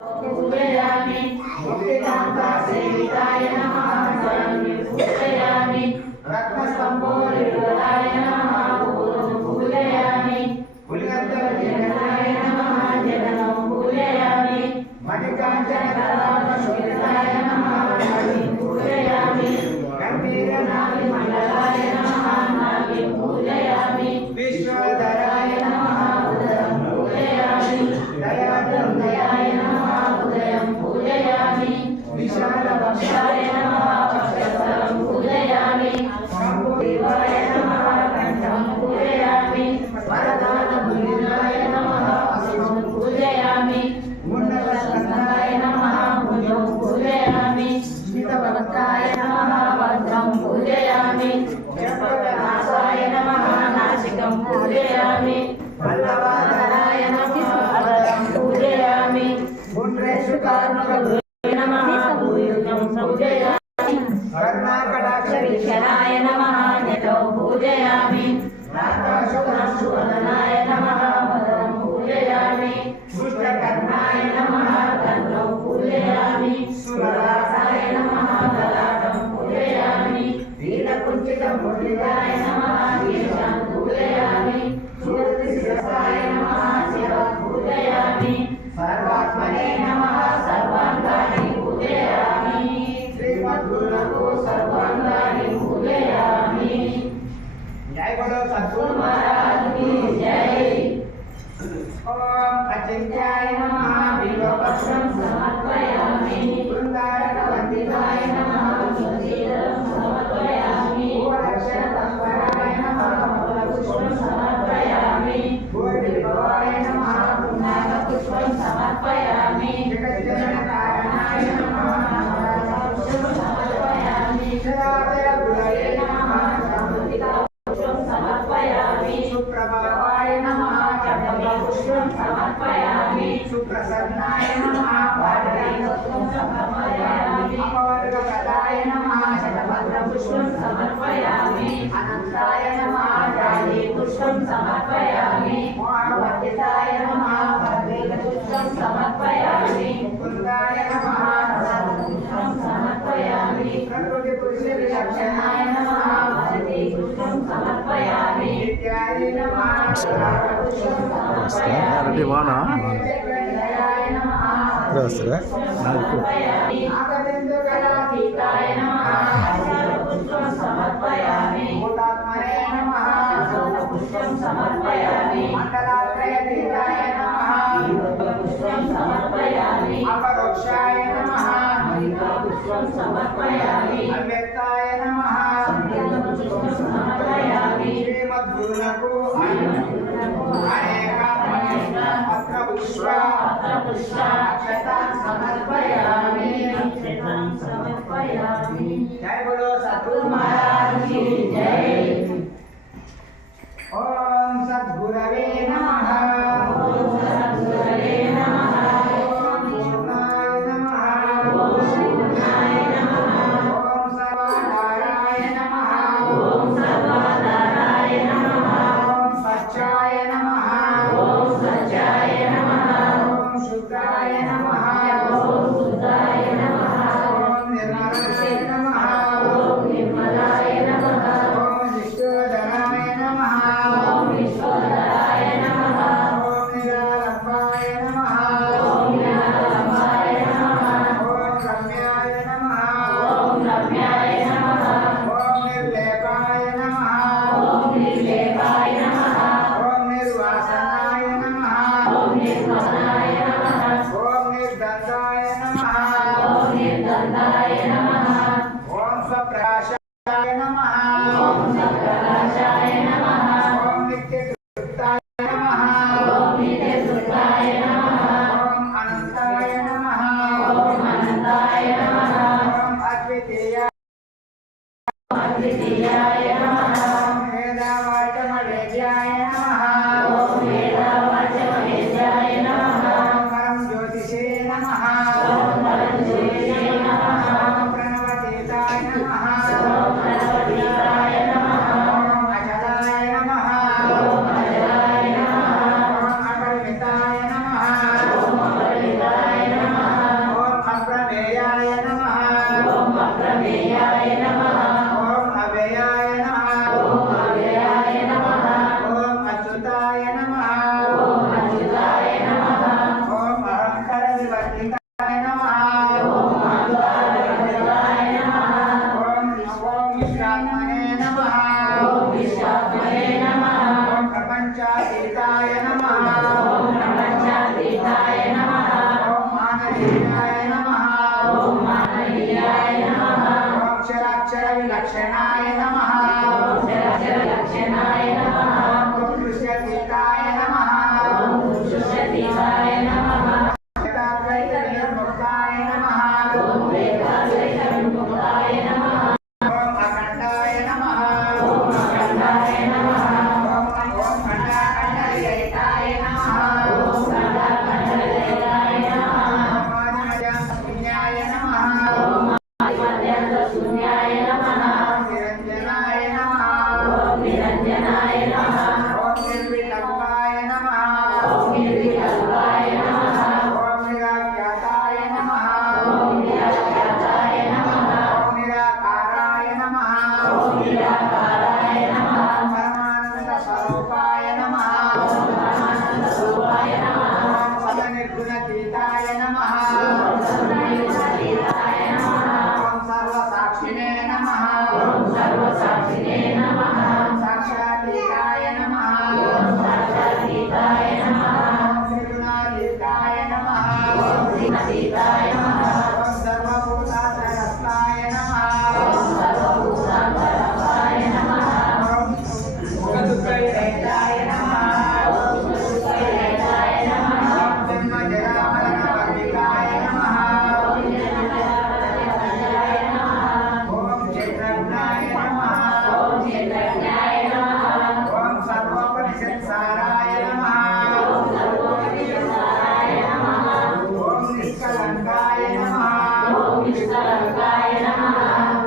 पूजयामि मुक्तिकान्ता सेविताय नमः पूजयामि रत्नस्तंभोलिवराय नमः पूजयामि पुलिगन्तजननाय नमः जननं पूजयामि मणिकाञ्चनकलापशोभिताय नमः पूजयामि गम्भीरनाभिमण्डलाय नमः नाभिं पूजयामि विश्वोदराय नमः उदरं पूजयामि दयाय नमः उदयं पूजयामि विशालवक्षाय नमः वक्षस्थलं पूजयामि शम्भुदेवाय नमः कण्ठं पूजयामि वरदानमुनिराय नमः हस्तं पूजयामि मुण्डकस्कन्धाय नमः भुजं पूजयामि स्मितवक्त्राय नमः वक्त्रं पूजयामि चक्रनासाय नमः नासिकं पूजयामि वल्लभाधराय नमः वदनं पूजयामि पुण्ड्रेषुकार्णकाय नमः भूयुगं पूजयामि कर्णाकटाक्षवीक्षणाय नमः नेत्रौ पूजयामि नाथाशुकरशुवदनाय नमः वदनं पूजयामि दुष्टकर्णाय नमः कर्णौ पूजयामि सुररासाय नमः ललाटं पूजयामि वीरकुञ्चितमुरलिताय नमः वीरं पूजयामि सुरतिशिरसाय नमः शिरं पूजयामि सर्वात्मने नमः सर्वाङ्गानि पूजयामि श्रीमद्गुरुको सर्वाङ्गानि पूजयामि। जय बोलो सद्गुरु महाराज की जय। ओम अचिंत्याय नमः बिल्वपत्रं समर्पयामि वृन्दारकवन्दिताय नमः तुलसीदलं समर्पयामि गोरक्षणतत्पराय नमः फलपुष्पं समर्पयामि गोविल्भवाय नमः पुण्डाकपुष्पं समर्पयामि जगज्जनकारणाय नमः पुष्पं समर्पयामि जयाजयगुरवे नमः पुष्पं समर्पयामि सुप्रभावाय नमः चक्रपुष्पं समर्पयामि सुप्रसन्नाय नमः पादरीपुष्पं समर्पयामि अपवर्गकलाय नमः शतपत्रपुष्पं समर्पयामि अनन्ताय नमः जालीपुष्पं समर्पयामि मोहवर्जिताय नमः भद्रेपुष्पं समर्पयामि मुकुन्दाय नमः रसपुष्पं समर्पयामि प्रकृतिपुरुषविलक्षणाय नमः भारतीपुष्पं समर्पयामि नित्याय नमः पुष्पं समर्पयामि चक्रनिलयाय नमः समर्पयामि आगमिन्दुकलातीताय नमः पुष्पं समर्पयामि भूतात्मने नमः पुष्पं समर्पयामि मण्डलात्रयतीताय नमः पुष्पं समर्पयामि अपरोक्षाय नमः पुष्पं समर्पयामि अव्यक्ताय नमः पुष्पं समर्पयामि श्रीमद्गुरुनको अनेक पत्रपुष्प अक्षतान् समर्पयामि जय बोलो सद्गुरु महाराज की जय। ओम सद्गुरवे नमः ओम सद्गुरवे नमः ओम पूर्णाय नमः ओम पूर्णाय नमः ओम सर्वाधाराय नमः ओम सर्वाधाराय नमः ओम सच्चाय नमः ओम सच्चाय नमः ओम शुद्धाय नमः ओम शुद्धाय नमः ओम निर्मलाय नमः ओम निर्मलाय नमः ओम विश्वोदराय नमः ओम विश्वोदराय नमः ओम निरालंबाय नमः ओम निरालंबाय नमः ओम रम्याय नमः ओम रम्याय नमः ओम निर्लेपाय नमः ओम निर्लेपाय नमः ओम निर्वासनाय नमः ओम निर्वासनाय नमः ओम निर्दन्ताय नमः ओम निर्दन्ताय नमः ओम स्वप्रकाशाय नमः ओम स्वप्रकाशाय नमः ओम नित्यतृप्ताय नमः ओम नित्यतृप्ताय नमः ओम अनन्ताय नमः ओम अनन्ताय नमः ओम अद्वितीयाय नमः ओम वेदावाचमवेद्याय नमः ओम वेदावाचमवेद्याय नमः ओम परम ज्योतिषे नमः ओम परम ज्योतिषे नमः ओम प्रणवतीताय नमः ओम प्रणवतीताय नमः ओम अचलाय नमः ओम अचलाय नमः ओम अपरिमिताय नमः ओम अपरिमिताय नमः सीताय नमः ओम सर्वभूतात्मनस्ताय नमः ओम सर्वभूतात्मनस्ताय नमः ओम सुखदुःखरहिताय नमः ओम सुखदुःखरहिताय नमः ओम जन्म जरा मरण वर्जिताय नमः ओम जन्म जरा मरण वर्जिताय नमः ओम क्षेत्रज्ञाय नमः ओम क्षेत्रज्ञाय नमः ओम सर्वोपनिषत्साराय नमः ओम सर्वोपनिषत्साराय नमः ओम निष्कलंकाय नमः ओम निष्कलंकाय नमः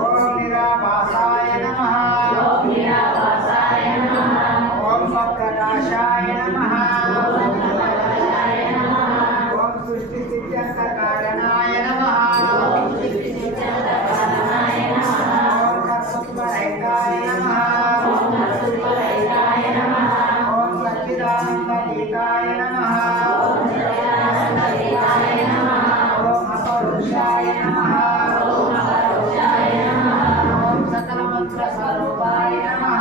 ओम निराभासाय नमः ओम निराभासाय नमः ओम स्वप्रकाशाय नमः ओम स्वप्रकाशाय नमः ओम सृष्टिस्थित्यन्तकारणाय नमः ओम सृष्टिस्थित्यन्तकारणाय नमः ओम कर्तृत्वरहिताय नमः ओम कर्तृत्वरहिताय नमः ओम सच्चिदानन्दतीताय नमः ओम सच्चिदानन्दतीताय नमः ओम अपरुषाय नमः ओम अपरुषाय नमः ओम सकलमन्त्रस्वरूपाय नमः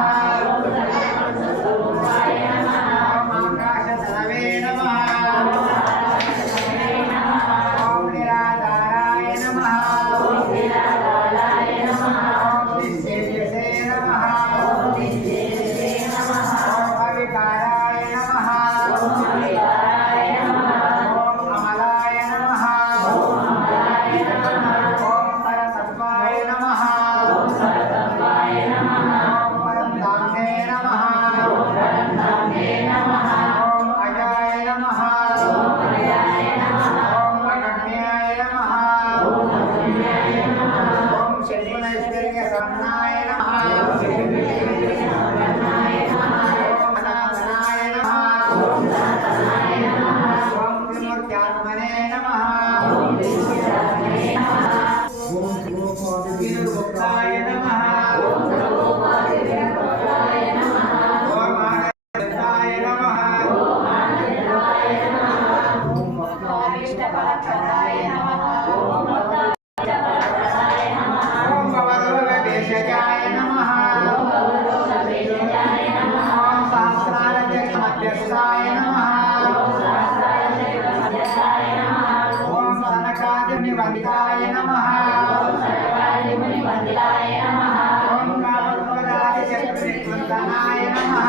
ओम सकलमन्त्रस्वरूपाय नमः ओम आकाशतलवे नमः ओम आकाशतलवे नमः ओम निराधाराय नमः ओम निराधाराय नमः ओम निश्चेयसे नमः ओम निश्चेयसे नमः ओम अविकाराय नमः ओम अविकाराय नमः ओम अमलाय नमः ओम अमलाय नमः ओम परतत्वाय नमः ओम परतत्वाय नमः ओम परमधाम्ने नमः ओम परमधाम्ने नमः ओम अजाय नमः ओम अजाय नमः ओम अगम्याय नमः ओम अगम्याय नमः ओम षड्गुणैश्वर्यसम्पन्नाय नमः ओम षड्गुणैश्वर्यसम्पन्नाय नमः ओम सनातनाय नमः ओम सनातनाय नमः ओम विमुक्त्यात्मने नमः ओम विमुक्त्यात्मने नमः ओम सर्वोपनिर्मुक्ताय नमः ओम सर्वोपनिर्मुक्ताय नमः ओम आनन्दाय नमः ओम आनन्दाय नमः ओम भक्ताभीष्टफलप्रदाय नमः ओम भक्ताभीष्टफलप्रदाय नमः ओम भवरोगभेषजाय नमः ओम भवरोगभेषजाय नमः ओम सहस्रारजगमध्यस्थाय नमः ओम सहस्रारजगमध्यस्थाय नमः ओम सनकादिनिवन्दिताय नमः ओम सनकादिनिवन्दिताय नमः ओम कामक्रोधादिशत्रुनिकृन्तनाय नमः